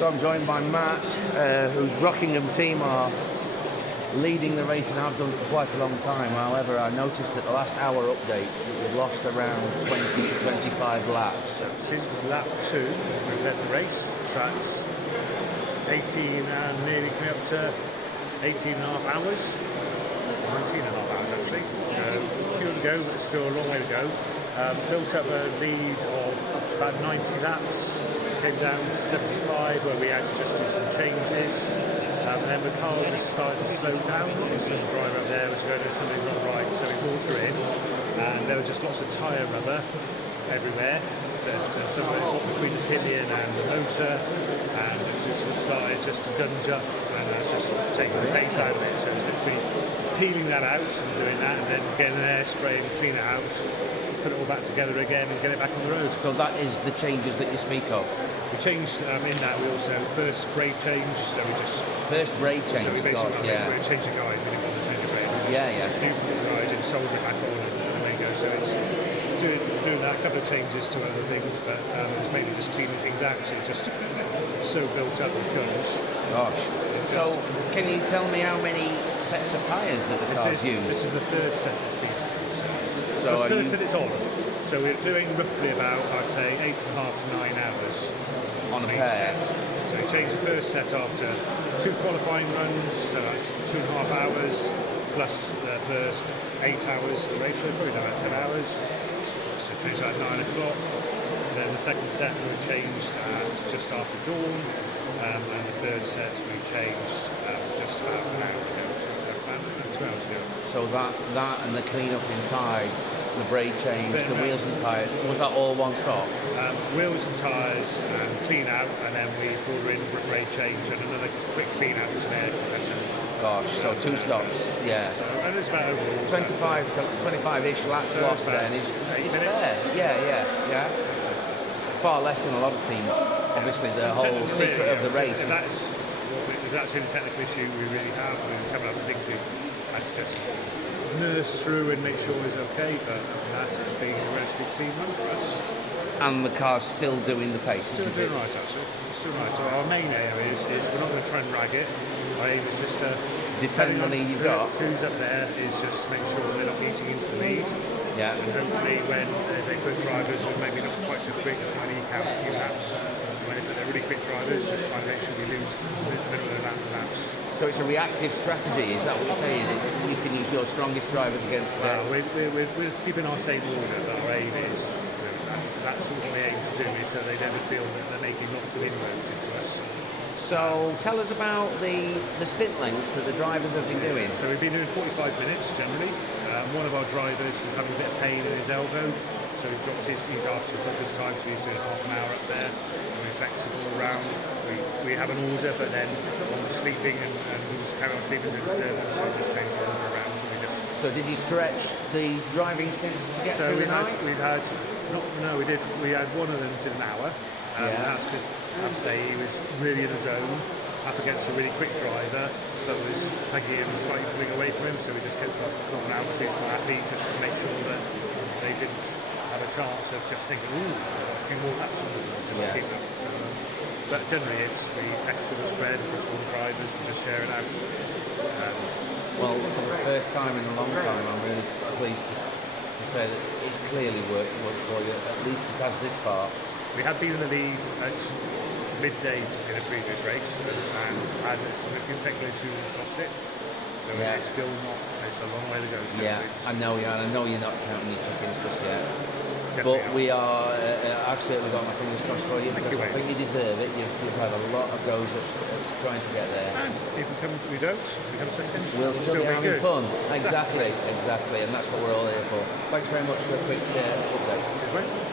So I'm joined by Matt, whose Rockingham team are leading the race and have done for quite a long time. However, I noticed at the last hour update that we've lost around 20 to 25 laps. So since lap 2, we've led the race. Tracks 18 and nearly coming up to 18 and a half hours. 19 and a half hours actually. So a few to go, but still a long way to go. Built up a lead of about 90 laps, came down to 75 where we had to just do some changes. And then the car just started to slow down. Some driver up there was going, something not right, so we brought her in. And there was just lots of tyre rubber everywhere. Somewhere between the pinion and the motor, and it just started just to gunge up, and that's just taking the pace out of it. So it's literally peeling that out and doing that, and then getting an air spray and clean it out, put it all back together again, and get it back on the road. So that is the changes that you speak of? We changed in that. We also first brake change, so we just first brake change. So we basically we're changing guide. We didn't want to change the brake. New guide and soldered it back on, and then go. So it's doing that, a couple of changes to other things, but it's mainly just cleaning things out. So just so built up with guns. Gosh. So can you tell me how many sets of tyres that the car's used? This is the third set it's been. So the third set it's on. So we're doing roughly about, I'd say, 8.5 to 9 hours on a pair. Set. So we changed the first set after 2 qualifying runs, so that's 2.5 hours plus the first 8 hours of the race. So probably about 10 hours. So changed at 9 o'clock. Then the second set we changed at just after dawn, and the third set we changed just about an hour ago, about 2 hours ago. So that and the clean up inside, the brake change, the wheels and tyres, was that all one stop? Wheels and tyres and clean out, and then we brought in for a brake change and another quick clean out with some air compressor. Gosh, so 2 stops, yeah. So, and it's about overall 25-ish laps lost then is fair. Yeah. Far less than a lot of teams. Obviously, the whole secret of the race. If that's the only technical issue we really have, we're coming up with things we had to just nurse through and make sure it's okay, but that has been a relatively clean run for us. And the car's still doing the pace. Still doing right, actually. Still right. So our main aim is we're not going to try and rag it. Our aim is just to defend the lead you've got. Who's up there is just make sure they're not eating into the lead. Yeah. And hopefully when they put drivers who are maybe not quite so quick, trying to eke out a few laps. When they put their really quick drivers, just try and make sure we lose the middle of the laps. So it's a reactive strategy, is that what you're saying? You can use your strongest drivers against them? Well, we're keeping our same order, but our aim is, that's what we aim to do, is so they never feel that they're making lots of inroads into us. So tell us about the stint lengths that the drivers have been doing. So we've been doing 45 minutes generally. One of our drivers is having a bit of pain in his elbow, so he's asked to drop his time, so he's doing half an hour up there. We're flexible around. We have an order, but then one was sleeping and we just carry on sleeping to disturb him, so we just change the order around. So did you stretch the driving stints to get through the night? We did. We had one of them did an hour. That's because I'd say he was really in the zone, up against a really quick driver, but was hugging him slightly pulling away from him, so we just kept him half an hour, so he's quite happy, just to make sure that they didn't have a chance of just thinking, ooh, a few more laps on them, just to keep up. So, but generally it's the equitable spread across all the drivers and just share it out. Well, for the first time in a long time, I'm really pleased to say that it's clearly worked for you, at least it has this far. We had been in the lead at midday in a previous race and had a significant technical issue and lost it. So it's still not, it's a long way to go. Still. I know you're not counting your chickens just yet. Definitely but we are, I've certainly got my fingers crossed for you because I think you deserve it. You've had a lot of goes at trying to get there. And if we don't, we come second. We'll still be having fun. Exactly. And that's what we're all here for. Thanks very much for a quick update.